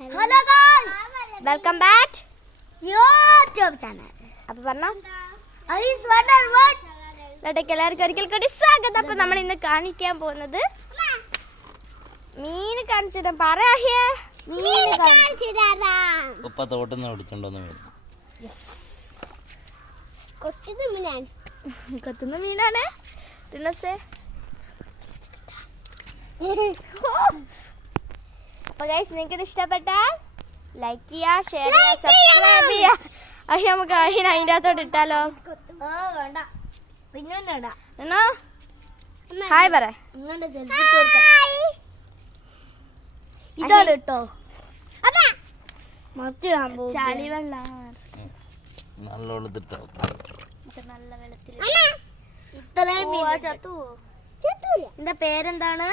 Hello guys, welcome back YouTube channel. അപ്പൊ പറഞ്ഞോ ice water what ഇവിടേക്ക് എല്ലാവർക്കും ഒരിക്കൽ കൂടി സ്വാഗതം. അപ്പൊ നമ്മൾ ഇന്ന് കാണിക്കാൻ പോകുന്നത് മീൻ കാണിച്ചിട്ട് പറയാ മീൻ കാണിച്ചിടാ. ഉപ്പ തോട്ടുന്ന പിടിച്ചോണ്ടോന്ന് മീൻ കൊട്ടുന്ന മീനാണ്. കൊത്തുന്ന മീനാണ്. തിന്നസേ അപ്പൊ ഗൈസ് നിങ്ങൾക്ക് ഇഷ്ടപ്പെട്ടാൽ ലൈക്ക് ചെയ്യുക, ഷെയർ ചെയ്യുക, സബ്സ്ക്രൈബ് ചെയ്യുക. അത് നമുക്ക് അതിൻ്റെ അകത്തോട്ട് ഇട്ടാലോ? വേണ്ട, പിന്നെ വേണ്ട. എന്നാ ഹായ് പറ. ഇതാണ് കേട്ടോ മത്തിടാൻ പോകും. ചളി വെള്ളം നല്ല വെളുത്തിട്ടോ നല്ല വെള്ളത്തിൽ ഇത്രയും ചത്തു. എന്താ പേരെന്താണ്?